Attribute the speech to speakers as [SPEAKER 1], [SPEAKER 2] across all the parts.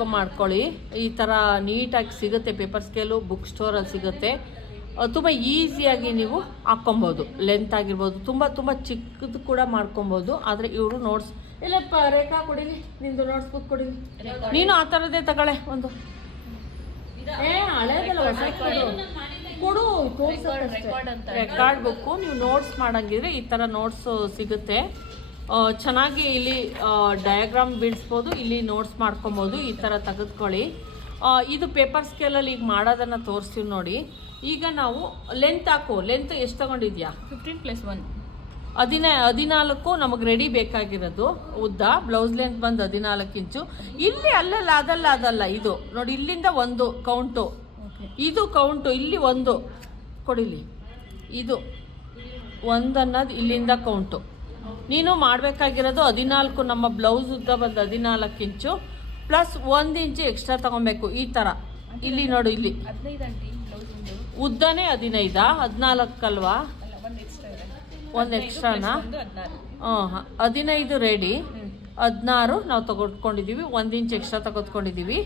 [SPEAKER 1] ನೋಡ್ಕೊಂಡು ಮಾಡ್ಕೊಳ್ಳಿ. ಈ ಥರ ನೀಟಾಗಿ ಸಿಗುತ್ತೆ ಪೇಪರ್ ಸ್ಕೇಲು ಬುಕ್ ಸ್ಟೋರಲ್ಲಿ ಸಿಗುತ್ತೆ. ತುಂಬ ಈಸಿಯಾಗಿ ನೀವು ಹಾಕ್ಕೊಬೋದು. ಲೆಂತ್ ಆಗಿರ್ಬೋದು ತುಂಬ ತುಂಬ ಚಿಕ್ಕದು ಕೂಡ ಮಾಡ್ಕೊಬೋದು. ಆದರೆ ಇವರು ನೋಟ್ಸ್ ಇಲ್ಲಪ್ಪ ರೇಖಾ ಕೊಡಿಲಿ ನಿಂದು ನೋಟ್ಸ್ ಬುಕ್ ಕೊಡಿಲಿ. ನೀನು ಆ ಥರದ್ದೇ ತಗೊಳ್ಳೆ ಒಂದು. ಏ ಹಳೇದಲ್ಲ ಕೊಡು ರೆಕಾರ್ಡ್ ಬುಕ್ಕು ನೀವು ನೋಟ್ಸ್ ಮಾಡಂಗಿದ್ರೆ ಈ ಥರ ನೋಟ್ಸ್ ಸಿಗುತ್ತೆ. ಚೆನ್ನಾಗಿ ಇಲ್ಲಿ ಡಯಾಗ್ರಾಮ್ ಬಿಡಿಸ್ಬೋದು ಇಲ್ಲಿ ನೋಟ್ಸ್ ಮಾಡ್ಕೊಬೋದು ಈ ಥರ ತೆಗೆದುಕೊಳ್ಳಿ. ಇದು ಪೇಪರ್ ಸ್ಕೇಲಲ್ಲಿ ಈಗ ಮಾಡೋದನ್ನು ತೋರಿಸ್ತೀವಿ ನೋಡಿ. ಈಗ ನಾವು ಲೆಂತ್ ಹಾಕು. ಲೆಂತ್ ಎಷ್ಟು ತಗೊಂಡಿದ್ಯಾ?
[SPEAKER 2] ಫಿಫ್ಟೀನ್ ಪ್ಲಸ್ ಒನ್
[SPEAKER 1] ಹದಿನ ಹದಿನಾಲ್ಕು ನಮಗೆ ರೆಡಿ ಬೇಕಾಗಿರೋದು. ಉದ್ದ ಬ್ಲೌಸ್ ಲೆಂತ್ ಬಂದು ಹದಿನಾಲ್ಕು ಇಂಚು. ಇಲ್ಲಿ ಅಲ್ಲಲ್ಲ ಅದಲ್ಲ ಅದಲ್ಲ. ಇದು ನೋಡಿ ಇಲ್ಲಿಂದ ಒಂದು ಕೌಂಟು
[SPEAKER 2] ಓಕೆ
[SPEAKER 1] ಇದು ಕೌಂಟು ಇಲ್ಲಿ ಒಂದು. ಕೊಡಿಲಿ. ಇದು ಒಂದನ್ನೋದು ಇಲ್ಲಿಂದ ಕೌಂಟು ನೀನು ಮಾಡಬೇಕಾಗಿರೋದು ಹದಿನಾಲ್ಕು ನಮ್ಮ ಬ್ಲೌಸ್ ಉದ್ದ ಬಂದು ಹದಿನಾಲ್ಕು ಇಂಚು ಪ್ಲಸ್ ಒಂದು ಇಂಚು ಎಕ್ಸ್ಟ್ರಾ ತಗೊಬೇಕು, ಈ ಥರ ಇಲ್ಲಿ ನೋಡು, ಇಲ್ಲಿ. ಉದ್ದನೇ ಹದಿನೈದಾ? ಹದಿನಾಲ್ಕು
[SPEAKER 2] ಅಲ್ವಾ? ಒಂದು
[SPEAKER 1] ಎಕ್ಸ್ಟ್ರಾನಾ ಹಾಂ ಹದಿನೈದು ರೆಡಿ ಹದಿನಾರು ನಾವು ತಗೊಟ್ಕೊಂಡಿದ್ದೀವಿ ಒಂದು ಇಂಚ್ ಎಕ್ಸ್ಟ್ರಾ ತಗೊತ್ಕೊಂಡಿದ್ದೀವಿ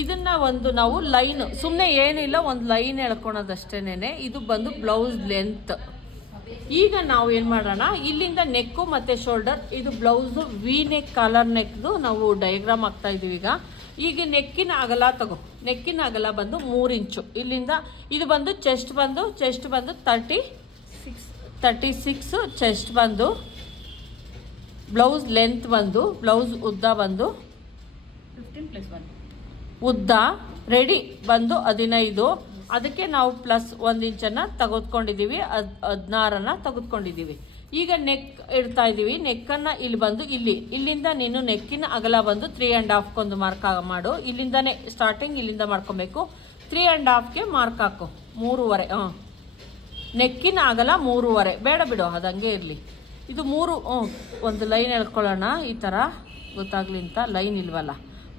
[SPEAKER 1] ಇದನ್ನ ಒಂದು ನಾವು ಲೈನ್ ಸುಮ್ಮನೆ ಏನಿಲ್ಲ, ಒಂದು ಲೈನ್ ಎಳ್ಕೊಳೋದಷ್ಟೇನೆ ಇದು ಬಂದು ಬ್ಲೌಸ್ ಲೆಂತ್ ಈಗ ನಾವು ಏನು ಮಾಡೋಣ? ಇಲ್ಲಿಂದ ನೆಕ್ಕು ಮತ್ತು ಶೋಲ್ಡರ್ ಇದು ಬ್ಲೌಸು ವಿ ನೆಕ್ ಕಾಲರ್ ನೆಕ್ದು ನಾವು ಡಯಾಗ್ರಾಮ್ ಆಗ್ತಾ ಇದ್ದೀವಿ ಈಗ. ಈಗ ನೆಕ್ಕಿನ ಅಗಲ ತಗೋ. ನೆಕ್ಕಿನ ಅಗಲ ಬಂದು ಮೂರು ಇಂಚು. ಇಲ್ಲಿಂದ ಇದು ಬಂದು ಚೆಸ್ಟ್ ಬಂದು ಚೆಸ್ಟ್ ಬಂದು thirty
[SPEAKER 2] six
[SPEAKER 1] thirty six chest ಬಂದು ಬ್ಲೌಸ್ ಲೆಂತ್ ಬಂದು ಬ್ಲೌಸ್ ಉದ್ದ ಬಂದು
[SPEAKER 2] ಫಿಫ್ಟೀನ್ ಪ್ಲಸ್ ಒನ್
[SPEAKER 1] ಉದ್ದ ರೆಡಿ ಬಂದು ಹದಿನೈದು. ಅದಕ್ಕೆ ನಾವು ಪ್ಲಸ್ ಒಂದು ಇಂಚನ್ನು ತೆಗೆದುಕೊಂಡಿದ್ದೀವಿ ಅದು ಹದಿನಾರನ್ನು ತೆಗೆದುಕೊಂಡಿದ್ದೀವಿ. ಈಗ ನೆಕ್ ಇಡ್ತಾ ಇದ್ದೀವಿ ನೆಕ್ಕನ್ನು ಇಲ್ಲಿ ಬಂದು ಇಲ್ಲಿ. ಇಲ್ಲಿಂದ ನೀನು ನೆಕ್ಕಿನ ಅಗಲ ಬಂದು ತ್ರೀ ಆ್ಯಂಡ್ ಹಾಫ್ಗೊಂದು ಮಾರ್ಕ್ ಮಾಡು. ಇಲ್ಲಿಂದನೇ ಸ್ಟಾರ್ಟಿಂಗ್ ಇಲ್ಲಿಂದ ಮಾಡ್ಕೊಬೇಕು. ತ್ರೀ ಆ್ಯಂಡ್ ಹಾಫ್ಗೆ ಮಾರ್ಕ್ ಹಾಕು. ಮೂರುವರೆ ಹಾಂ ನೆಕ್ಕಿನ ಅಗಲ ಮೂರುವರೆ. ಬೇಡ ಬಿಡು ಅದಂಗೆ ಹಂಗೆ ಇರಲಿ. ಇದು ಮೂರು ಒಂದು ಲೈನ್ ಎಳ್ಕೊಳ್ಳೋಣ. ಈ ಥರ ಗೊತ್ತಾಗ್ಲಿ ಅಂತ ಲೈನ್ ಇಲ್ವಲ್ಲ.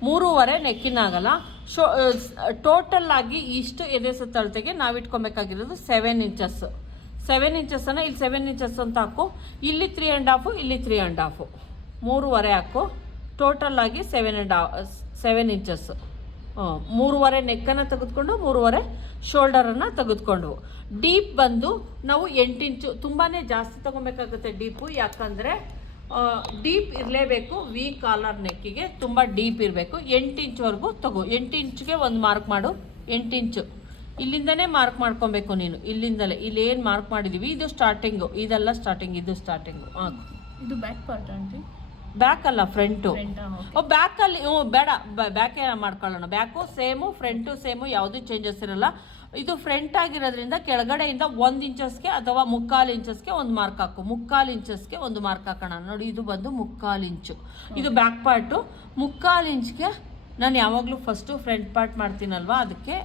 [SPEAKER 1] ಮೂರುವರೆ ನೆಕ್ಕಿನ ಆಗಲ್ಲ. ಶೋ ಟೋಟಲ್ ಆಗಿ ಇಷ್ಟು ಎದೆ ಸುತ್ತಳತೆಗೆ ನಾವು ಇಟ್ಕೊಬೇಕಾಗಿರೋದು ಸೆವೆನ್ ಇಂಚಸ್ ಸೆವೆನ್ ಇಂಚಸ್ಸನ್ನು ಇಲ್ಲಿ ಸೆವೆನ್ ಇಂಚಸ್ ಅಂತ ಹಾಕು. ಇಲ್ಲಿ ತ್ರೀ ಆ್ಯಂಡ್ ಹಾಫು ಇಲ್ಲಿ ತ್ರೀ ಆ್ಯಂಡ್ ಹಾಫು ಮೂರುವರೆ ಹಾಕು. ಟೋಟಲ್ ಆಗಿ ಸೆವೆನ್ ಆ್ಯಂಡ್ ಸೆವೆನ್ ಇಂಚಸ್ಸು. ಮೂರುವರೆ ನೆಕ್ಕನ್ನು ತೆಗೆದುಕೊಂಡು ಮೂರುವರೆ ಶೋಲ್ಡರನ್ನು ತೆಗೆದುಕೊಂಡು. ಡೀಪ್ ಬಂದು ನಾವು ಎಂಟು ಇಂಚು ತುಂಬಾ ಜಾಸ್ತಿ ತೊಗೊಬೇಕಾಗುತ್ತೆ ಡೀಪು ಯಾಕಂದರೆ ಡೀಪ್ ಇರಲೇಬೇಕು ವಿ ಕಾಲರ್ ನೆಕ್ಕಿಗೆ ತುಂಬ ಡೀಪ್ ಇರಬೇಕು. ಎಂಟು ಇಂಚ್ವರೆಗೂ ತಗೋ. ಎಂಟು ಇಂಚ್ಗೆ ಒಂದು ಮಾರ್ಕ್ ಮಾಡು. ಎಂಟು ಇಂಚು. ಇಲ್ಲಿಂದನೇ ಮಾರ್ಕ್ ಮಾಡ್ಕೊಬೇಕು ನೀನು. ಇಲ್ಲಿಂದಲೇ. ಇಲ್ಲಿ ಏನು ಮಾರ್ಕ್ ಮಾಡಿದ್ದೀವಿ ಇದು ಸ್ಟಾರ್ಟಿಂಗು ಇದೆಲ್ಲ ಸ್ಟಾರ್ಟಿಂಗ್ ಇದು ಸ್ಟಾರ್ಟಿಂಗು ಹಾಂ
[SPEAKER 2] ಇದು ಬ್ಯಾಕ್ ಪಾರ್ಟ್ ಆಂಟಿ?
[SPEAKER 1] ಬ್ಯಾಕ್ ಅಲ್ಲ ಫ್ರಂಟು ಓ ಬ್ಯಾಕಲ್ಲಿ ಹ್ಞೂ ಬೇಡ. ಬ್ಯಾಕೇ ಮಾಡ್ಕೊಳ್ಳೋಣ. ಬ್ಯಾಕು ಸೇಮು ಫ್ರಂಟು ಸೇಮು ಯಾವುದೂ ಚೇಂಜಸ್ ಇರಲ್ಲ. ಇದು ಫ್ರಂಟ್ ಆಗಿರೋದ್ರಿಂದ ಕೆಳಗಡೆಯಿಂದ ಒಂದು ಇಂಚಸ್ಗೆ ಅಥವಾ ಮುಕ್ಕಾಲು ಇಂಚಸ್ಗೆ ಒಂದು ಮಾರ್ಕ್ ಹಾಕು. ಮುಕ್ಕಾಲು ಇಂಚಸ್ಗೆ ಒಂದು ಮಾರ್ಕ್ ಹಾಕೋಣ. ನೋಡಿ, ಇದು ಬಂದು ಮುಕ್ಕಾಲು ಇಂಚು. ಇದು ಬ್ಯಾಕ್ ಪಾರ್ಟು ಮುಕ್ಕಾಲು ಇಂಚ್ಗೆ ನಾನು ಯಾವಾಗಲೂ ಫಸ್ಟು ಫ್ರಂಟ್ ಪಾರ್ಟ್ ಮಾಡ್ತೀನಲ್ವಾ? ಅದಕ್ಕೆ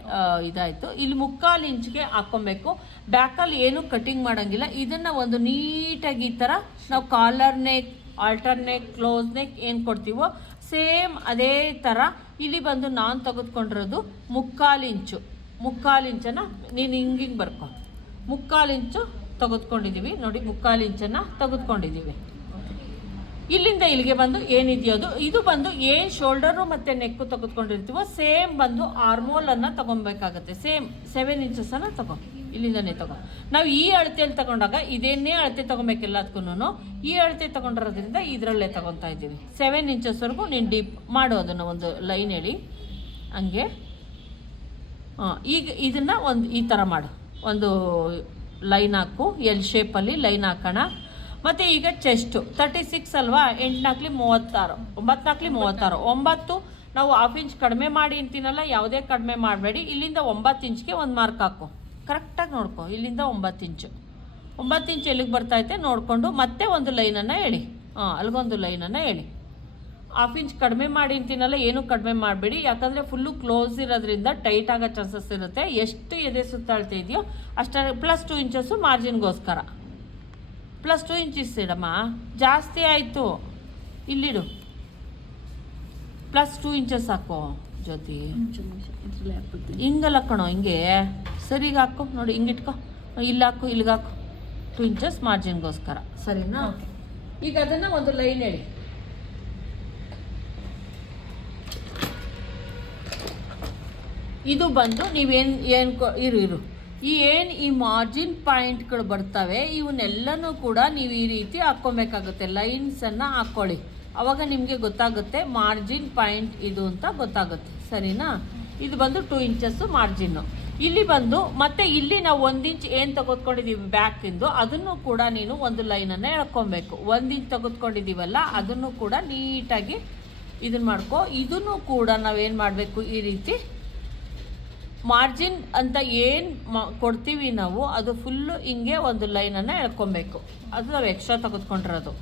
[SPEAKER 1] ಇದಾಯಿತು. ಇಲ್ಲಿ ಮುಕ್ಕಾಲು ಇಂಚ್ಗೆ ಹಾಕ್ಕೊಬೇಕು ಬ್ಯಾಕಲ್ಲಿ ಏನು ಕಟಿಂಗ್ ಮಾಡೋಂಗಿಲ್ಲ. ಇದನ್ನು ಒಂದು ನೀಟಾಗಿ ಈ ಥರ ನಾವು collar neck halter neck close neck ಏನು ಕೊಡ್ತೀವೋ ಸೇಮ್ ಅದೇ ಥರ ಇಲ್ಲಿ ಬಂದು ನಾನು ತೆಗೆದುಕೊಂಡಿರೋದು ಮುಕ್ಕಾಲು ಇಂಚು. ಮುಕ್ಕಾಲು ಇಂಚನ್ನು ನೀನು ಹಿಂಗೆ ಬರ್ಕೊ. ಮುಕ್ಕಾಲು ಇಂಚು ತೆಗೆದುಕೊಂಡಿದ್ದೀವಿ ನೋಡಿ, ಮುಕ್ಕಾಲು ಇಂಚನ್ನು ತೆಗೆದುಕೊಂಡಿದ್ದೀವಿ ಇಲ್ಲಿಂದ ಇಲ್ಲಿಗೆ ಬಂದು ಏನಿದೆಯೋ ಅದು. ಇದು ಬಂದು ಏನು ಶೋಲ್ಡರು ಮತ್ತು ನೆಕ್ಕು ತೆಗೆದುಕೊಂಡಿರ್ತೀವೋ, ಸೇಮ್ ಬಂದು ಆರ್ಮೋಲನ್ನು ತಗೊಬೇಕಾಗತ್ತೆ ಸೇಮ್ ಸೆವೆನ್ ಇಂಚಸನ್ನು ತಗೋ. ಇಲ್ಲಿಂದನೇ ತಗೋ. ನಾವು ಈ ಅಳತೆಯಲ್ಲಿ ತಗೊಂಡಾಗ ಇದೇನೇ ಅಳತೆ ತಗೊಬೇಕು ಎಲ್ಲದಕ್ಕೂ ಈ ಅಳತೆ ತಗೊಂಡಿರೋದ್ರಿಂದ ಇದರಲ್ಲೇ ತಗೊತಾ ಇದ್ದೀವಿ. ಸೆವೆನ್ ಇಂಚಸ್ವರೆಗೂ ನೀನು ಡೀಪ್ ಮಾಡು ಅದನ್ನು ಒಂದು ಲೈನ್ ಹೇಳಿ. ಹಂಗೆ. ಈಗ ಇದನ್ನು ಒಂದು ಈ ಥರ ಮಾಡು. ಒಂದು ಲೈನ್ ಹಾಕು, ಎಲ್ ಶೇಪಲ್ಲಿ ಲೈನ್ ಹಾಕೋಣ. ಮತ್ತು ಈಗ ಚೆಸ್ಟು ತರ್ಟಿ ಸಿಕ್ಸ್ ಅಲ್ವಾ ಎಂಟ್ನಾಕ್ಲಿ ಮೂವತ್ತಾರು ಒಂಬತ್ನಾಲ್ಕಲಿ ಮೂವತ್ತಾರು, ಒಂಬತ್ತು ನಾವು ಹಾಫ್ ಇಂಚ್ ಕಡಿಮೆ ಮಾಡಿ ಅಂತೀನಲ್ಲ, ಯಾವುದೇ ಕಡಿಮೆ ಮಾಡಬೇಡಿ. ಇಲ್ಲಿಂದ ಒಂಬತ್ತು ಇಂಚ್ಗೆ ಒಂದು ಮಾರ್ಕ್ ಹಾಕು. ಕರೆಕ್ಟಾಗಿ ನೋಡ್ಕೊ, ಇಲ್ಲಿಂದ ಒಂಬತ್ತು ಇಂಚು ಒಂಬತ್ತು ಇಂಚ್ ಎಲ್ಲಿಗೆ ಬರ್ತೈತೆ ನೋಡಿಕೊಂಡು ಮತ್ತೆ ಒಂದು ಲೈನನ್ನು ಹೇಳಿ ಹಾಂ ಅಲ್ಲಿಗೊಂದು ಲೈನನ್ನು ಹೇಳಿ ಹಾಫ್ ಇಂಚ್ ಕಡಿಮೆ ಮಾಡಿ ಅಂತೀನಲ್ಲ ಏನು ಕಡಿಮೆ ಮಾಡಬೇಡಿ. ಯಾಕಂದರೆ ಫುಲ್ಲು ಕ್ಲೋಸ್ ಇರೋದ್ರಿಂದ ಟೈಟ್ ಆಗೋ ಚಾನ್ಸಸ್ ಇರುತ್ತೆ. ಎಷ್ಟು ಎದೆ ಸುತ್ತಾಳ್ತಾ ಇದೆಯೋ ಅಷ್ಟೇ ಪ್ಲಸ್ ಟು ಇಂಚಸ್ಸು ಮಾರ್ಜಿನ್ಗೋಸ್ಕರ ಪ್ಲಸ್ ಟು ಇಂಚಸ್ ಇಡಮ್ಮ. ಜಾಸ್ತಿ ಆಯಿತು. ಇಲ್ಲಿಡು. ಪ್ಲಸ್ ಟೂ ಇಂಚಸ್ ಹಾಕೋ ಜ್ಯೋತಿ. ಹಿಂಗಲ್ಲ ಕಣೋ ಹಿಂಗೆ. ಸರಿಗೆ ಹಾಕು ನೋಡಿ ಹಿಂಗೆ ಇಟ್ಕೋ. ಇಲ್ಲಿ ಹಾಕು ಇಲ್ಲಿಗೆ ಹಾಕು. ಟು ಇಂಚಸ್ ಮಾರ್ಜಿನ್ಗೋಸ್ಕರ ಸರಿನಾ. ಈಗ ಅದನ್ನು ಒಂದು ಲೈನ್ ಹೇಳಿ. ಇದು ಬಂದು ನೀವೇನು ಏನು ಇರು ಇರು. ಈ ಏನು ಈ ಮಾರ್ಜಿನ್ ಪಾಯಿಂಟ್ಗಳು ಬರ್ತವೆ, ಇವನ್ನೆಲ್ಲನೂ ಕೂಡ ನೀವು ಈ ರೀತಿ ಹಾಕ್ಕೊಬೇಕಾಗುತ್ತೆ ಲೈನ್ಸನ್ನು ಹಾಕ್ಕೊಳ್ಳಿ ಅವಾಗ ನಿಮಗೆ ಗೊತ್ತಾಗುತ್ತೆ ಮಾರ್ಜಿನ್ ಪಾಯಿಂಟ್ ಇದು ಅಂತ ಗೊತ್ತಾಗುತ್ತೆ, ಸರಿನಾ? ಇದು ಬಂದು ಟೂ ಇಂಚಸ್ಸು ಮಾರ್ಜಿನ್ನು ಇಲ್ಲಿ ಬಂದು ಮತ್ತೆ ಇಲ್ಲಿ ನಾವು ಒಂದು ಇಂಚ್ ಏನು ತೆಗೆದುಕೊಂಡಿದ್ದೀವಿ ಬ್ಯಾಕಿಂದು ಅದನ್ನು ಕೂಡ ನೀನು ಒಂದು ಲೈನನ್ನು ಎಳ್ಕೊಬೇಕು. ಒಂದು ಇಂಚ್ ತೆಗೆದುಕೊಂಡಿದ್ದೀವಲ್ಲ ಅದನ್ನು ಕೂಡ ನೀಟಾಗಿ ಇದನ್ನ ಮಾಡ್ಕೊ. ಇದನ್ನು ಕೂಡ ನಾವೇನು ಮಾಡಬೇಕು, ಈ ರೀತಿ ಮಾರ್ಜಿನ್ ಅಂತ ಏನು ಮಾ ಕೊಡ್ತೀವಿ ನಾವು ಅದು ಫುಲ್ಲು ಹಿಂಗೆ ಒಂದು ಲೈನನ್ನು ಎಳ್ಕೊಬೇಕು. ಅದು ನಾವು ಎಕ್ಸ್ಟ್ರಾ ತೆಗೆದುಕೊಂಡಿರೋದು.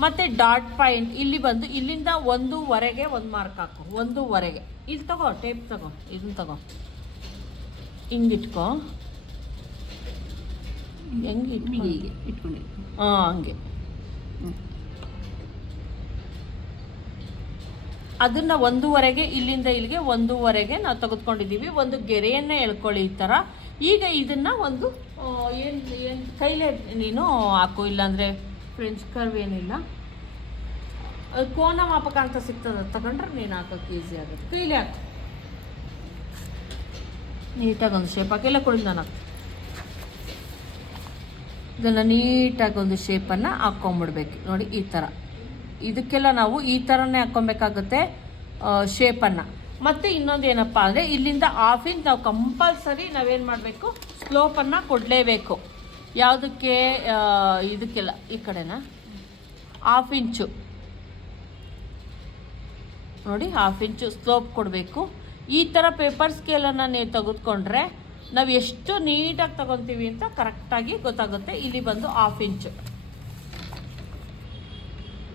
[SPEAKER 1] ಮತ್ತು ಡಾಟ್ ಪಾಯಿಂಟ್ ಇಲ್ಲಿ ಬಂದು ಇಲ್ಲಿಂದ ಒಂದೂವರೆಗೆ ಒಂದು ಮಾರ್ಕ್ ಹಾಕು. ಒಂದೂವರೆಗೆ. ಇಲ್ಲಿ ತಗೋ ಟೇಪ್ ತಗೋ ಇದನ್ನ ತಗೋ. ಹಿಂಗಿಟ್ಕೋ ಹೆಂಗೆ.
[SPEAKER 2] ಇಟ್ಕೊಂಡು ಹೀಗೆ ಇಟ್ಕೊಂಡೆ
[SPEAKER 1] ಹಾಂ ಹಂಗೆ. ಅದನ್ನ ಒಂದೂವರೆಗೆ, ಇಲ್ಲಿಂದ ಇಲ್ಲಿಗೆ ಒಂದೂವರೆಗೆ ನಾವು ತೆಗೆದುಕೊಂಡಿದ್ದೀವಿ. ಒಂದು ಗೆರೆಯನ್ನೇ ಎಳ್ಕೊಳ್ಳಿ ಈ ಥರ. ಈಗ ಇದನ್ನ ಒಂದು ಏನು ಏನು, ಕೈಲೇ ನೀನು ಹಾಕು, ಇಲ್ಲಾಂದರೆ ಫ್ರೆಂಚ್ ಕರ್ವ್ ಏನಿಲ್ಲ. ಕೋನ ಮಾಪಕ ಅಂತ ಸಿಗ್ತದ ತಗೊಂಡ್ರೆ ನೀನು ಹಾಕೋಕ್ಕೆ ಈಸಿ ಆಗುತ್ತೆ. ಕೈಲೇ ಹಾಕು. ನೀಟಾಗಿ ಒಂದು ಶೇಪ್ ಹಾಕಿ. ಎಲ್ಲ ಕೊಡಿ ನಾನು ಇದನ್ನು ನೀಟಾಗಿ ಒಂದು ಶೇಪನ್ನು ಹಾಕ್ಕೊಂಬಿಡ್ಬೇಕು. ನೋಡಿ, ಈ ಥರ. ಇದಕ್ಕೆಲ್ಲ ನಾವು ಈ ಥರನೇ ಹಾಕ್ಕೊಬೇಕಾಗುತ್ತೆ ಶೇಪನ್ನು ಮತ್ತು ಇನ್ನೊಂದು ಏನಪ್ಪ ಅಂದರೆ ಇಲ್ಲಿಂದ ಹಾಫ್ ಇಂಚ್ ನಾವು ಕಂಪಲ್ಸರಿ ನಾವೇನು ಮಾಡಬೇಕು ಸ್ಲೋಪನ್ನು ಕೊಡಲೇಬೇಕು. ಯಾವುದಕ್ಕೆ ಇದಕ್ಕೆಲ್ಲ ಈ ಕಡೆನಾ? ಹಾಫ್ ಇಂಚು ನೋಡಿ ಹಾಫ್ ಇಂಚು ಸ್ಲೋಪ್ ಕೊಡಬೇಕು. ಈ ಥರ ಪೇಪರ್ ಸ್ಕೇಲನ್ನು ನೀವು ತೆಗೆದುಕೊಂಡ್ರೆ ನಾವು ಎಷ್ಟು ನೀಟಾಗಿ ತಗೊತೀವಿ ಅಂತ ಕರೆಕ್ಟಾಗಿ ಗೊತ್ತಾಗುತ್ತೆ. ಇಲ್ಲಿ ಬಂದು ಹಾಫ್ ಇಂಚು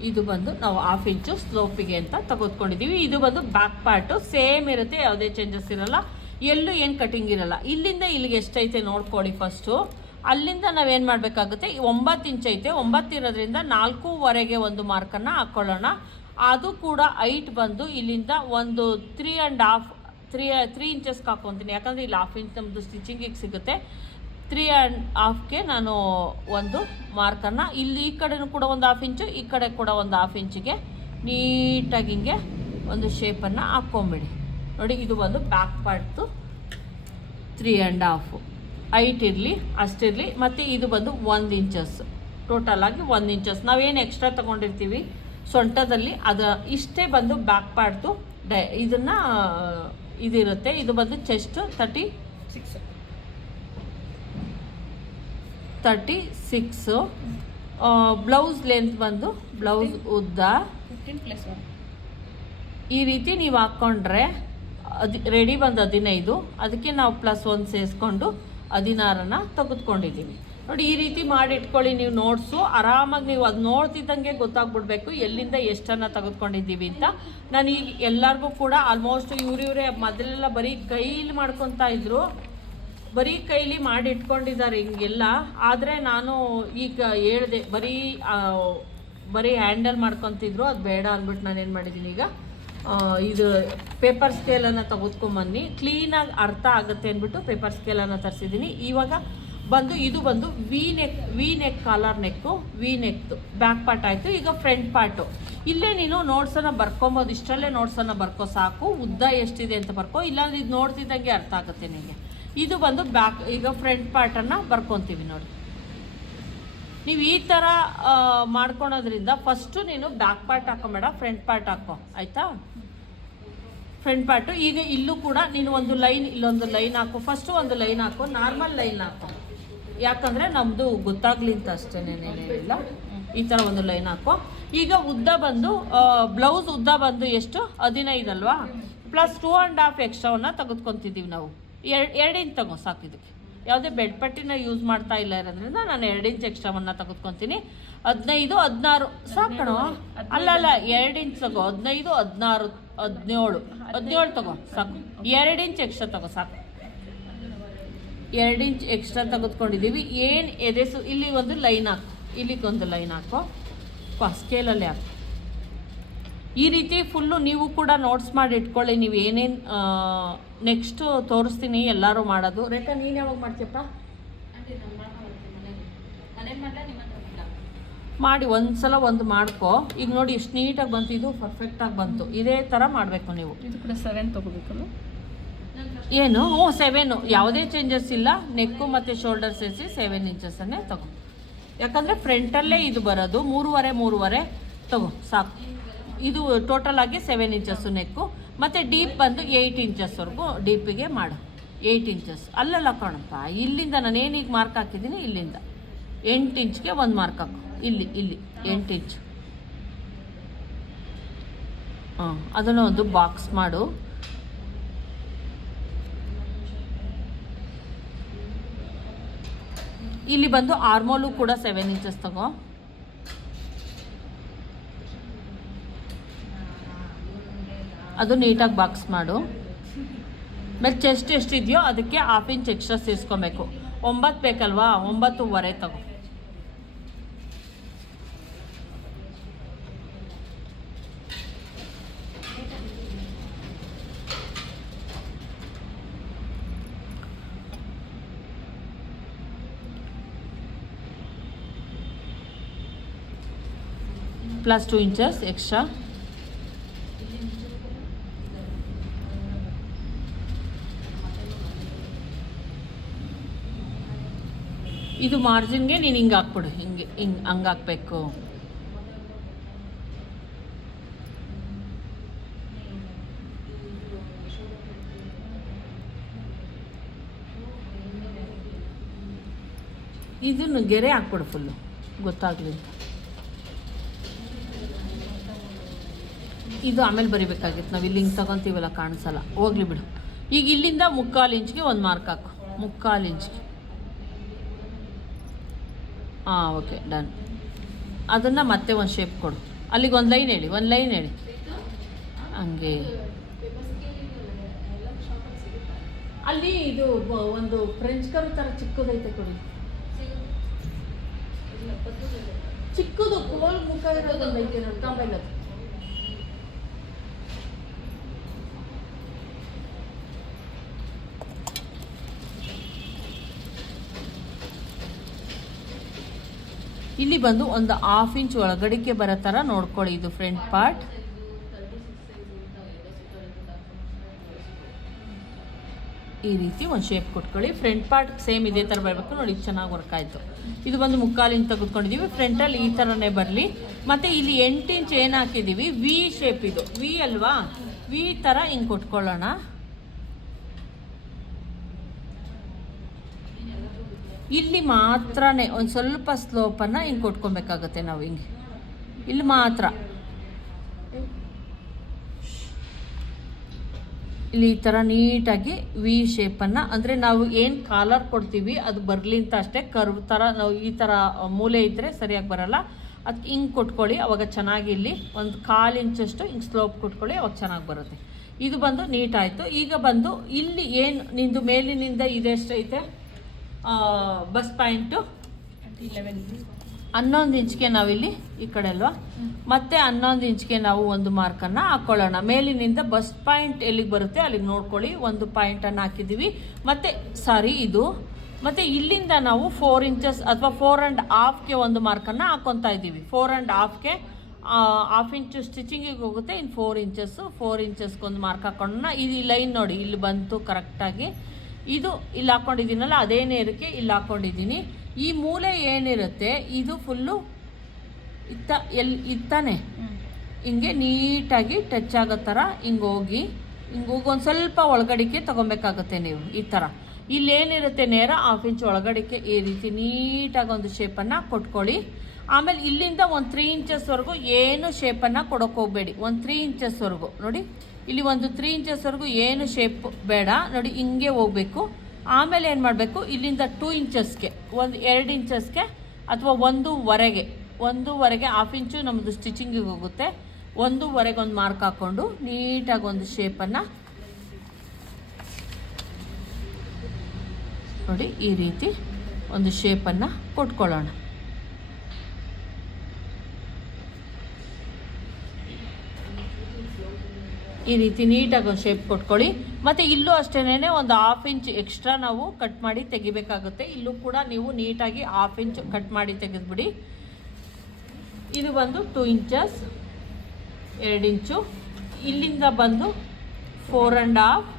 [SPEAKER 1] ಇದು ಬಂದು ನಾವು ಹಾಫ್ ಇಂಚು ಸ್ಲೋಪಿಗೆ ಅಂತ ತೆಗೆದುಕೊಂಡಿದ್ದೀವಿ ಇದು ಬಂದು ಬ್ಯಾಕ್ ಪಾರ್ಟು ಸೇಮ್ ಇರುತ್ತೆ, ಯಾವುದೇ ಚೇಂಜಸ್ ಇರಲ್ಲ. ಎಲ್ಲೂ ಏನು ಕಟಿಂಗ್ ಇರಲ್ಲ. ಇಲ್ಲಿಂದ ಇಲ್ಲಿಗೆ ಎಷ್ಟೈತೆ ನೋಡ್ಕೊಳ್ಳಿ ಫಸ್ಟು ಅಲ್ಲಿಂದ ನಾವೇನು ಮಾಡಬೇಕಾಗುತ್ತೆ? ಒಂಬತ್ತು ಇಂಚ್ ಐತೆ, ಒಂಬತ್ತು ಇರೋದ್ರಿಂದ ನಾಲ್ಕೂವರೆಗೆ ಒಂದು ಮಾರ್ಕನ್ನು ಹಾಕ್ಕೊಳ್ಳೋಣ ಅದು ಕೂಡ ಹೈಟ್ ಬಂದು ಇಲ್ಲಿಂದ ಒಂದು three and half three three ಇಂಚಸ್ಗೆ ಹಾಕ್ಕೊತೀನಿ ಯಾಕಂದರೆ ಇಲ್ಲಿ ಹಾಫ್ ಇಂಚ್ ನಮ್ಮದು ಸ್ಟಿಚಿಂಗಿಗೆ ಸಿಗುತ್ತೆ. ತ್ರೀ ಆ್ಯಂಡ್ ಹಾಫ್ಗೆ ನಾನು ಒಂದು ಮಾರ್ಕನ್ನು ಇಲ್ಲಿ ಈ ಕಡೆನೂ ಕೂಡ ಒಂದು ಹಾಫ್ ಇಂಚು ಈ ಕಡೆ ಕೂಡ ಒಂದು ಹಾಫ್ ಇಂಚಿಗೆ ನೀಟಾಗಿ ಹಿಂಗೆ ಒಂದು ಶೇಪನ್ನು ಹಾಕ್ಕೊಂಬಿಡಿ ನೋಡಿ, ಇದು ಒಂದು ಬ್ಯಾಕ್ ಪಾರ್ಟ್ದು ತ್ರೀ ಆ್ಯಂಡ್ ಹಾಫು ಹೈಟ್ ಇರಲಿ ಅಷ್ಟಿರಲಿ ಮತ್ತು ಇದು ಬಂದು ಒಂದು ಇಂಚಸ್ ಟೋಟಲ್ ಆಗಿ ಒಂದು ಇಂಚಸ್ ನಾವೇನು ಎಕ್ಸ್ಟ್ರಾ ತೊಗೊಂಡಿರ್ತೀವಿ? ಸೊಂಟದಲ್ಲಿ ಅದು ಇಷ್ಟೇ ಬಂದು ಬ್ಯಾಕ್ ಪಾರ್ಟ್ದು ಡೈ ಇದನ್ನು, ಇದಿರುತ್ತೆ. ಇದು ಬಂದು chest thirty
[SPEAKER 2] six
[SPEAKER 1] thirty six blouse length ಬಂದು ಬ್ಲೌಸ್ ಉದ್ದ. ಈ ರೀತಿ ನೀವು ಹಾಕ್ಕೊಂಡ್ರೆ ಅದು ರೆಡಿ ಬಂದು ಹದಿನೈದು. ಅದಕ್ಕೆ ನಾವು ಪ್ಲಸ್ ಒಂದು ಸೇರಿಸ್ಕೊಂಡು ಹದಿನಾರನ್ನು ತೆಗೆದುಕೊಂಡಿದ್ದೀವಿ ನೋಡಿ ಈ ರೀತಿ ಮಾಡಿ ಇಟ್ಕೊಳ್ಳಿ ನೀವು ನೋಟ್ಸು ಆರಾಮಾಗಿ ನೀವು ಅದು ನೋಡ್ತಿದ್ದಂಗೆ ಗೊತ್ತಾಗ್ಬಿಡ್ಬೇಕು ಎಲ್ಲಿಂದ ಎಷ್ಟನ್ನು ತೆಗೆದುಕೊಂಡಿದ್ದೀವಿ ಅಂತ. ನಾನು ಈಗ ಎಲ್ಲರಿಗೂ ಕೂಡ ಆಲ್ಮೋಸ್ಟ್ ಇವ್ರಿವರೇ ಇವರೇ ಮೊದಲೆಲ್ಲ ಬರೀ ಕೈಲಿ ಮಾಡ್ಕೊತಾ ಇದ್ರು. ಬರೀ ಕೈಲಿ ಮಾಡಿ ಇಟ್ಕೊಂಡಿದ್ದಾರೆ ಹಿಂಗೆಲ್ಲ. ಆದರೆ ನಾನು ಈಗ ಹೇಳಿದೆ, ಬರೀ ಬರೀ ಹ್ಯಾಂಡಲ್ ಮಾಡ್ಕೊತಿದ್ರು, ಅದು ಬೇಡ ಅಂದ್ಬಿಟ್ಟು ನಾನು ಏನು ಮಾಡಿದ್ದೀನಿ ಈಗ. ಇದು ಪೇಪರ್ ಸ್ಕೇಲನ್ನು ತೆಗೆದುಕೊಂಬನ್ನಿ. ಕ್ಲೀನಾಗಿ ಅರ್ಥ ಆಗುತ್ತೆ ಅಂದ್ಬಿಟ್ಟು ಪೇಪರ್ ಸ್ಕೇಲನ್ನು ತರಿಸಿದ್ದೀನಿ. ಇವಾಗ ಬಂದು, ಇದು ಬಂದು V neck V neck collar neck V ನೆಕ್ದು back part ಆಯಿತು. ಈಗ ಫ್ರಂಟ್ ಪಾರ್ಟು ಇಲ್ಲೇ ನೀನು ನೋಟ್ಸನ್ನು ಬರ್ಕೊಬೋದು. ಇಷ್ಟರಲ್ಲೇ ನೋಟ್ಸನ್ನು ಬರ್ಕೋ ಸಾಕು. ಉದ್ದ ಎಷ್ಟಿದೆ ಅಂತ ಬರ್ಕೋ. ಇಲ್ಲಾಂದ್ರೆ ಇದು ನೋಡ್ತಿದ್ದಂಗೆ ಅರ್ಥ ಆಗುತ್ತೆ ನಿಮಗೆ ಇದು ಬಂದು ಬ್ಯಾಕ್ ಈಗ ಫ್ರಂಟ್ ಪಾರ್ಟನ್ನು ಬರ್ಕೊತೀವಿ ನೋಡಿ. ನೀವು ಈ ಥರ ಮಾಡ್ಕೊಳೋದ್ರಿಂದ ಫಸ್ಟು ನೀನು ಬ್ಯಾಕ್ ಪಾರ್ಟ್ ಹಾಕೋಬೇಡ ಫ್ರಂಟ್ ಪಾರ್ಟ್ ಹಾಕೋ. ಆಯಿತಾ? ಫ್ರಂಟ್ ಪಾರ್ಟು ಈಗ ಇಲ್ಲೂ ಕೂಡ ನೀನು ಒಂದು ಲೈನ್ ಇಲ್ಲೊಂದು ಲೈನ್ ಹಾಕು. ಫಸ್ಟು ಒಂದು ಲೈನ್ ಹಾಕು ನಾರ್ಮಲ್ ಲೈನ್ ಹಾಕು. ಯಾಕಂದರೆ ನಮ್ಮದು ಗೊತ್ತಾಗ್ಲಿ ಅಂತ ಅಷ್ಟೇನೇನೇನಿಲ್ಲ ಈ ಥರ ಒಂದು ಲೈನ್ ಹಾಕು. ಈಗ ಉದ್ದ ಬಂದು ಬ್ಲೌಸ್ ಉದ್ದ ಬಂದು ಎಷ್ಟು? ಹದಿನೈದಲ್ವಾ ಪ್ಲಸ್ ಟೂ ಆ್ಯಂಡ್ ಹಾಫ್ ಎಕ್ಸ್ಟ್ರಾವನ್ನು ತೆಗೆದುಕೊತಿದ್ದೀವಿ ನಾವು. ಎರಡು ಎರಡು ಇಂಚ್ ತಗೋ ಸಾಕು ಇದಕ್ಕೆ. ಯಾವುದೇ ಬೆಡ್ ಪಟ್ಟಿನ ಯೂಸ್ ಮಾಡ್ತಾ ಇಲ್ಲ ಇರೋದ್ರಿಂದ ನಾನು ಎರಡು ಇಂಚ್ ಎಕ್ಸ್ಟ್ರಾವನ್ನು ತೆಗೆದುಕೊತೀನಿ. ಹದಿನೈದು, ಹದಿನಾರು ಸಾಕಣೋ ಅಲ್ಲ ಅಲ್ಲ, ಎರಡು ಇಂಚ್ ತಗೋ. ಹದಿನೈದು, ಹದಿನಾರು, ಹದಿನೇಳು. ಹದಿನೇಳು ತಗೋ, ಸಾಕು. ಎರಡು ಇಂಚ್ ಎಕ್ಸ್ಟ್ರಾ ತಗೋ, ಸಾಕು. ಎರಡು ಇಂಚ್ ಎಕ್ಸ್ಟ್ರಾ ತೆಗೆದುಕೊಂಡಿದ್ದೀವಿ. ಏನು ಎದೆಸು ಇಲ್ಲಿ ಒಂದು ಲೈನ್ ಹಾಕು. ಇಲ್ಲಿಗೊಂದು ಲೈನ್ ಹಾಕೋ. ಸ್ಕೇಲಲ್ಲಿ ಹಾಕು. ಈ ರೀತಿ ಫುಲ್ಲು ನೀವು ಕೂಡ ನೋಟ್ಸ್ ಮಾಡಿ ಇಟ್ಕೊಳ್ಳಿ. ನೀವು ಏನೇನು ನೆಕ್ಸ್ಟು ತೋರಿಸ್ತೀನಿ ಎಲ್ಲರೂ ಮಾಡೋದು. ರೇಖಾ ನೀನು ಯಾವಾಗ ಮಾಡ್ತೀಯಪ್ಪ? ಮಾಡಿ ಒಂದು ಸಲ ಒಂದು ಮಾಡ್ಕೊ. ಈಗ ನೋಡಿ ಎಷ್ಟು ನೀಟಾಗಿ ಬಂತು ಇದು ಪರ್ಫೆಕ್ಟಾಗಿ ಬಂತು. ಇದೇ ಥರ ಮಾಡಬೇಕು ನೀವು.
[SPEAKER 2] ಇದು ಕೂಡ ಸೆವೆನ್ ತೊಗೋಬೇಕಲ್ಲ?
[SPEAKER 1] ಏನು? ಹ್ಞೂ ಸೆವೆನು ಯಾವುದೇ ಚೇಂಜಸ್ ಇಲ್ಲ. ನೆಕ್ಕು ಮತ್ತು ಶೋಲ್ಡರ್ ಸೇರಿಸಿ ಸೆವೆನ್ ಇಂಚಸ್ಸನ್ನೇ ತಗೋ. ಯಾಕಂದರೆ ಫ್ರಂಟಲ್ಲೇ ಇದು ಬರೋದು. ಮೂರುವರೆ ಮೂರುವರೆ. ತಗೋ ಸಾಕು. ಇದು ಟೋಟಲ್ ಆಗಿ ಸೆವೆನ್ ಇಂಚಸ್ಸು ನೆಕ್ಕು. ಮತ್ತು ಡೀಪ್ ಬಂದು ಏಯ್ಟ್ ಇಂಚಸ್ವರೆಗೂ ಡೀಪಿಗೆ ಮಾಡು. ಏಯ್ಟ್ ಇಂಚಸ್ ಅಲ್ಲೆಲ್ಲ ಕಾಣಪ್ಪ ಇಲ್ಲಿಂದ ನಾನು ಏನೀಗ ಮಾರ್ಕ್ ಹಾಕಿದ್ದೀನಿ? ಇಲ್ಲಿಂದ. ಎಂಟು ಇಂಚ್ಗೆ ಒಂದು ಮಾರ್ಕ್ ಹಾಕು. ಇಲ್ಲಿ ಇಲ್ಲಿ. ಎಂಟು ಇಂಚ್ ಹಾಂ, ಅದನ್ನು ಒಂದು ಬಾಕ್ಸ್ ಮಾಡು. ಇಲ್ಲಿ ಬಂದು ಆರ್ಮೋಲು ಕೂಡ ಸೆವೆನ್ ಇಂಚಸ್ ತಗೋ. ಅದು ನೀಟಾಗಿ ಬಾಕ್ಸ್ ಮಾಡು. ಆಮೇಲೆ ಚೆಸ್ಟ್ ಎಷ್ಟಿದೆಯೋ ಅದಕ್ಕೆ ಹಾಫ್ ಇಂಚ್ ಎಕ್ಸ್ಟ್ರಾ ಸೇರಿಸ್ಕೊಬೇಕು. ಒಂಬತ್ತು ಬೇಕಲ್ವಾ? ಒಂಬತ್ತುವರೆ ತಗೋ. ಪ್ಲಸ್ ಟು ಇಂಚಸ್ ಎಕ್ಸ್ಟ್ರಾ ಇದು ಮಾರ್ಜಿನ್ಗೆ ನೀನು ಹಿಂಗೆ ಹಾಕ್ಬಿಡು, ಹಿಂಗೆ ಹಿಂಗೆ, ಹಂಗೆ ಹಾಕ್ಬೇಕು. ಇದನ್ನು ಗೆರೆ ಹಾಕ್ಬಿಡು ಫುಲ್ಲು ಗೊತ್ತಾಗ್ಲಿ ಇದು ಆಮೇಲೆ ಬರಿಬೇಕಾಗಿತ್ತು, ನಾವು ಇಲ್ಲಿ ಹಿಂಗೆ ತಗೊಂತೀವಲ್ಲ, ಕಾಣಿಸಲ್ಲ. ಹೋಗ್ಲಿ ಬಿಡು. ಈಗ ಇಲ್ಲಿಂದ ಮುಕ್ಕಾಲು ಇಂಚ್ಗೆ ಒಂದು ಮಾರ್ಕ್ ಹಾಕು. ಮುಕ್ಕಾಲು ಇಂಚ್ಗೆ ಹಾಂ ಓಕೆ ಡನ್ ಅದನ್ನು ಮತ್ತೆ ಒಂದು ಶೇಪ್ ಕೊಡು. ಅಲ್ಲಿಗೆ ಒಂದು ಲೈನ್ ಹೇಳಿ, ಒಂದು ಲೈನ್ ಹೇಳಿ. ಹಂಗೆ. ಅಲ್ಲಿ ಇದು ಒಂದು ಫ್ರೆಂಚ್ ಕರು ಥರ ಚಿಕ್ಕದೈತೆ ಕೊಡಿ. ಚಿಕ್ಕದು, ಕೋಲ್ ಮುಖ ಇರೋದೊಂದು ಐತೆ ಇಲ್ಲಿ ಬಂದು ಒಂದು ಹಾಫ್ ಇಂಚ್ ಒಳಗಡೆಗೆ ಬರೋ ಥರ ನೋಡ್ಕೊಳ್ಳಿ ಇದು ಫ್ರಂಟ್ ಪಾರ್ಟ್ ಈ ರೀತಿ ಒಂದು ಶೇಪ್ ಕೊಟ್ಕೊಳ್ಳಿ. ಫ್ರಂಟ್ ಪಾರ್ಟ್ ಸೇಮ್ ಇದೇ ಥರ ಬರಬೇಕು. ನೋಡಿ, ಚೆನ್ನಾಗಿ ವರ್ಕ್ ಆಯಿತು. ಇದು ಬಂದು ಮುಕ್ಕಾಲಿಂದ ತೆಗೆದುಕೊಂಡಿದ್ದೀವಿ ಫ್ರಂಟಲ್ಲಿ ಈ ಥರನೇ ಬರಲಿ. ಮತ್ತು ಇಲ್ಲಿ ಎಂಟು ಇಂಚ್ ಏನು ಹಾಕಿದ್ದೀವಿ ವಿ ಶೇಪ್ ಇದು. ವಿ ಅಲ್ವಾ? ವಿ ಥರ ಹಿಂಗೆ ಕೊಟ್ಕೊಳ್ಳೋಣ. ಇಲ್ಲಿ ಮಾತ್ರನೇ, ಒಂದು ಸ್ವಲ್ಪ ಸ್ಲೋಪನ್ನು ಹಿಂಗೆ ಕೊಟ್ಕೊಬೇಕಾಗತ್ತೆ ನಾವು ಹಿಂಗೆ. ಇಲ್ಲಿ ಮಾತ್ರ. ಇಲ್ಲಿ ಈ ಥರ ನೀಟಾಗಿ ವಿ ಶೇಪನ್ನು ಅಂದರೆ ನಾವು ಏನು ಕಾಲರ್ ಕೊಡ್ತೀವಿ, ಅದು ಬರಲಿ ಅಂತ ಅಷ್ಟೇ ಕರ್ವ್ ಥರ ನಾವು ಈ ಥರ ಮೂಲೆ ಇದ್ದರೆ ಸರಿಯಾಗಿ ಬರಲ್ಲ. ಅದಕ್ಕೆ ಹಿಂಗೆ ಕೊಟ್ಕೊಳ್ಳಿ, ಅವಾಗ ಚೆನ್ನಾಗಿ ಇಲ್ಲಿ ಒಂದು ಕಾಲು ಇಂಚಷ್ಟು ಹಿಂಗೆ ಸ್ಲೋಪ್ ಕೊಟ್ಕೊಳ್ಳಿ, ಅವಾಗ ಚೆನ್ನಾಗಿ ಬರುತ್ತೆ. ಇದು ಬಂದು ನೀಟಾಯಿತು ಈಗ ಬಂದು ಇಲ್ಲಿ ಏನು, ನಿಂದು ಮೇಲಿನಿಂದ ಇದೆಷ್ಟೈತೆ? ಬಸ್ ಪಾಯಿಂಟು ಹನ್ನೊಂದು ಇಂಚ್ಗೆ ನಾವಿಲ್ಲಿ ಈ ಕಡೆ ಅಲ್ವಾ? ಮತ್ತೆ ಹನ್ನೊಂದು ಇಂಚ್ಗೆ ನಾವು ಒಂದು ಮಾರ್ಕನ್ನು ಹಾಕ್ಕೊಳ್ಳೋಣ ಮೇಲಿನಿಂದ ಬಸ್ ಪಾಯಿಂಟ್ ಎಲ್ಲಿಗೆ ಬರುತ್ತೆ ಅಲ್ಲಿಗೆ ನೋಡ್ಕೊಳ್ಳಿ. ಒಂದು ಪಾಯಿಂಟನ್ನು ಹಾಕಿದ್ದೀವಿ. ಮತ್ತು ಸಾರಿ ಇದು. ಮತ್ತು ಇಲ್ಲಿಂದ ನಾವು ಫೋರ್ ಇಂಚಸ್ ಅಥವಾ ಫೋರ್ ಆ್ಯಂಡ್ ಹಾಫ್ಗೆ ಒಂದು ಮಾರ್ಕನ್ನು ಹಾಕ್ಕೊತಾ ಇದ್ದೀವಿ. ಫೋರ್ ಆ್ಯಂಡ್ ಹಾಫ್ಗೆ ಹಾಫ್ ಇಂಚು ಸ್ಟಿಚಿಂಗಿಗೆ ಹೋಗುತ್ತೆ. ಇನ್ನು ಫೋರ್ ಇಂಚಸ್ಸು ಫೋರ್ ಇಂಚಸ್ಗೆ ಒಂದು ಮಾರ್ಕ್ ಹಾಕೊಳ್ಳೋಣ. ಇದು ಈ ಲೈನ್ ನೋಡಿ ಇಲ್ಲಿ ಬಂತು ಕರೆಕ್ಟಾಗಿ ಇದು ಇಲ್ಲಿ ಹಾಕ್ಕೊಂಡಿದ್ದೀನಲ್ಲ ಅದೇ ನೇರಕ್ಕೆ ಇಲ್ಲಿ ಹಾಕ್ಕೊಂಡಿದ್ದೀನಿ ಈ ಮೂಲೆ ಏನಿರುತ್ತೆ, ಇದು ಫುಲ್ಲು ಇತ್ತ ಎಲ್ಲಿ ಇತ್ತಾನೆ. ಹಿಂಗೆ ನೀಟಾಗಿ ಟಚ್ ಆಗೋ ಥರ ಹಿಂಗೆ ಹೋಗಿ ಹಿಂಗೆ ಹೋಗಿ ಒಂದು ಸ್ವಲ್ಪ ಒಳಗಡಿಕೆ ತೊಗೊಬೇಕಾಗತ್ತೆ ನೀವು ಈ ಥರ ಇಲ್ಲೇನಿರುತ್ತೆ ನೇರ ಹಾಫ್ ಇಂಚ್ ಒಳಗಡಿಕೆ ಈ ರೀತಿ ನೀಟಾಗಿ ಒಂದು ಶೇಪನ್ನು ಕೊಟ್ಕೊಳ್ಳಿ. ಆಮೇಲೆ ಇಲ್ಲಿಂದ ಒಂದು ತ್ರೀ ಇಂಚಸ್ವರೆಗೂ ಏನು ಶೇಪನ್ನು ಕೊಡೋಕೆ ಹೋಗಬೇಡಿ. ಒಂದು ತ್ರೀ ಇಂಚಸ್ವರೆಗೂ ನೋಡಿ. ಇಲ್ಲಿ ಒಂದು ತ್ರೀ ಇಂಚಸ್ವರೆಗೂ ಏನು ಶೇಪ್ ಬೇಡ. ನೋಡಿ, ಹಿಂಗೆ ಹೋಗಬೇಕು. ಆಮೇಲೆ ಏನು ಮಾಡಬೇಕು? ಇಲ್ಲಿಂದ ಟೂ ಇಂಚಸ್ಗೆ ಒಂದು ಎರಡು ಇಂಚಸ್ಗೆ ಅಥವಾ ಒಂದೂವರೆಗೆ ಒಂದೂವರೆಗೆ ಹಾಫ್ ಇಂಚು ನಮ್ಮದು ಸ್ಟಿಚಿಂಗಿಗೆ ಹೋಗುತ್ತೆ. ಒಂದೂವರೆಗೆ ಒಂದು ಮಾರ್ಕ್ ಹಾಕ್ಕೊಂಡು ನೀಟಾಗಿ ಒಂದು ಶೇಪನ್ನು ನೋಡಿ, ಈ ರೀತಿ ಒಂದು ಶೇಪನ್ನು ಕೊಟ್ಕೊಳ್ಳೋಣ. ಈ ರೀತಿ ನೀಟಾಗಿ ಒಂದು ಶೇಪ್ ಕೊಟ್ಕೊಳ್ಳಿ. ಮತ್ತು ಇಲ್ಲೂ ಅಷ್ಟೇನೆ ಒಂದು ಹಾಫ್ ಇಂಚ್ ಎಕ್ಸ್ಟ್ರಾ ನಾವು ಕಟ್ ಮಾಡಿ ತೆಗಿಬೇಕಾಗುತ್ತೆ. ಇಲ್ಲೂ ಕೂಡ ನೀವು ನೀಟಾಗಿ ಹಾಫ್ ಇಂಚ್ ಕಟ್ ಮಾಡಿ ತೆಗೆದ್ಬಿಡಿ. ಇದು ಬಂದು ಟೂ ಇಂಚಸ್ ಎರಡು ಇಂಚು ಇಲ್ಲಿಂದ ಬಂದು ಫೋರ್ ಆ್ಯಂಡ್ ಹಾಫ್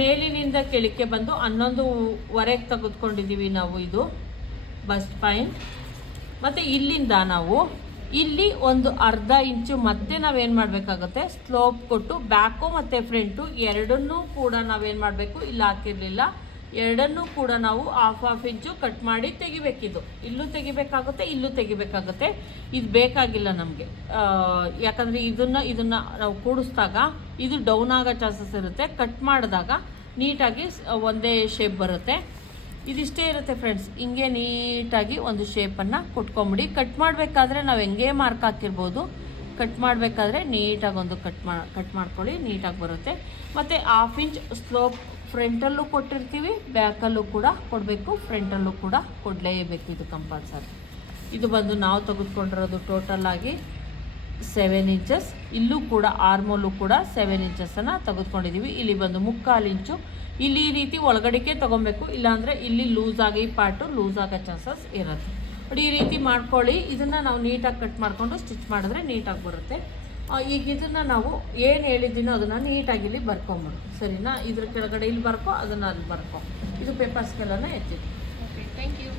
[SPEAKER 1] ಮೇಲಿನಿಂದ ಕೆಳಕ್ಕೆ ಬಂದು ಹನ್ನೊಂದುವರೆಗೆ ತೆಗೆದುಕೊಂಡಿದ್ದೀವಿ ನಾವು ಇದು ಬಸ್ಟ್ ಪಾಯಿಂಟ್ ಮತ್ತು ಇಲ್ಲಿಂದ ನಾವು ಇಲ್ಲಿ ಒಂದು ಅರ್ಧ ಇಂಚು ಮತ್ತೆ ನಾವೇನು ಮಾಡಬೇಕಾಗುತ್ತೆ? ಸ್ಲೋಪ್ ಕೊಟ್ಟು ಬ್ಯಾಕು ಮತ್ತು ಫ್ರಂಟು ಎರಡನ್ನೂ ಕೂಡ ನಾವೇನು ಮಾಡಬೇಕು? ಇಲ್ಲಿ ಹಾಕಿರಲಿಲ್ಲ. ಎರಡನ್ನೂ ಕೂಡ ನಾವು ಹಾಫ್ ಹಾಫ್ ಇಂಚು ಕಟ್ ಮಾಡಿ ತೆಗಿಬೇಕಿದು. ಇಲ್ಲೂ ತೆಗಿಬೇಕಾಗುತ್ತೆ ಇಲ್ಲೂ ತೆಗಿಬೇಕಾಗುತ್ತೆ. ಇದು ಬೇಕಾಗಿಲ್ಲ ನಮಗೆ. ಯಾಕಂದರೆ ಇದನ್ನು ಇದನ್ನು ನಾವು ಕೂಡಿಸಿದಾಗ ಇದು ಡೌನ್ ಆಗೋ ಚಾನ್ಸಸ್ ಇರುತ್ತೆ. ಕಟ್ ಮಾಡಿದಾಗ ನೀಟಾಗಿ ಒಂದೇ ಶೇಪ್ ಬರುತ್ತೆ. ಇದಿಷ್ಟೇ ಇರುತ್ತೆ ಫ್ರೆಂಡ್ಸ್ ಹಿಂಗೆ ನೀಟಾಗಿ ಒಂದು ಶೇಪನ್ನು ಕೊಟ್ಕೊಂಬಿಡಿ. ಕಟ್ ಮಾಡಬೇಕಾದ್ರೆ ನಾವು ಹೆಂಗೆ ಮಾರ್ಕ್ ಹಾಕಿರ್ಬೋದು ಕಟ್ ಮಾಡಬೇಕಾದ್ರೆ ನೀಟಾಗಿ ಒಂದು ಕಟ್ ಮಾ ಕಟ್ ಮಾಡ್ಕೊಳ್ಳಿ, ನೀಟಾಗಿ ಬರುತ್ತೆ. ಮತ್ತು ಹಾಫ್ ಇಂಚ್ ಸ್ಲೋಪ್ ಫ್ರಂಟಲ್ಲೂ ಕೊಟ್ಟಿರ್ತೀವಿ ಬ್ಯಾಕಲ್ಲೂ ಕೂಡ ಕೊಡಬೇಕು ಫ್ರಂಟಲ್ಲೂ ಕೂಡ ಕೊಡಲೇಬೇಕು ಇದು ಕಂಪಲ್ಸರಿ ಇದು ಬಂದು ನಾವು ತೆಗೆದುಕೊಂಡಿರೋದು ಟೋಟಲ್ ಆಗಿ. ಸೆವೆನ್ ಇಂಚಸ್ ಇಲ್ಲೂ ಕೂಡ ಆರ್ಮೋಲು ಕೂಡ ಸೆವೆನ್ ಇಂಚಸನ್ನು ತೆಗೆದುಕೊಂಡಿದ್ದೀವಿ ಇಲ್ಲಿ ಬಂದು ಮುಕ್ಕಾಲು ಇಂಚು. ಇಲ್ಲಿ ಈ ರೀತಿ ಒಳಗಡೆಗೆ ತೊಗೊಬೇಕು. ಇಲ್ಲಾಂದರೆ ಇಲ್ಲಿ ಲೂಸ್ ಆಗಿ ಪಾರ್ಟು ಲೂಸ್ ಆಗೋ ಚಾನ್ಸಸ್ ಇರುತ್ತೆ. ಬಟ್ ಈ ರೀತಿ ಮಾಡ್ಕೊಳ್ಳಿ. ಇದನ್ನು ನಾವು ನೀಟಾಗಿ ಕಟ್ ಮಾಡಿಕೊಂಡು ಸ್ಟಿಚ್ ಮಾಡಿದ್ರೆ ನೀಟಾಗಿ ಬರುತ್ತೆ. ಈಗ ಇದನ್ನು ನಾವು ಏನು ಹೇಳಿದ್ದೀನೋ ಅದನ್ನು ನೀಟಾಗಿ ಇಲ್ಲಿ ಬರ್ಕೊಂಬಿಡು. ಸರಿನಾ? ಇದ್ರ ಕೆಳಗಡೆ ಇಲ್ಲಿ ಬರ್ಕೊ, ಅದನ್ನು ಅಲ್ಲಿ ಬರ್ಕೊ. ಇದು ಪೇಪರ್ಸ್ಗೆಲ್ಲ ಎತ್ತಿದ್ದೀವಿ
[SPEAKER 2] ಓಕೆ ಥ್ಯಾಂಕ್ ಯು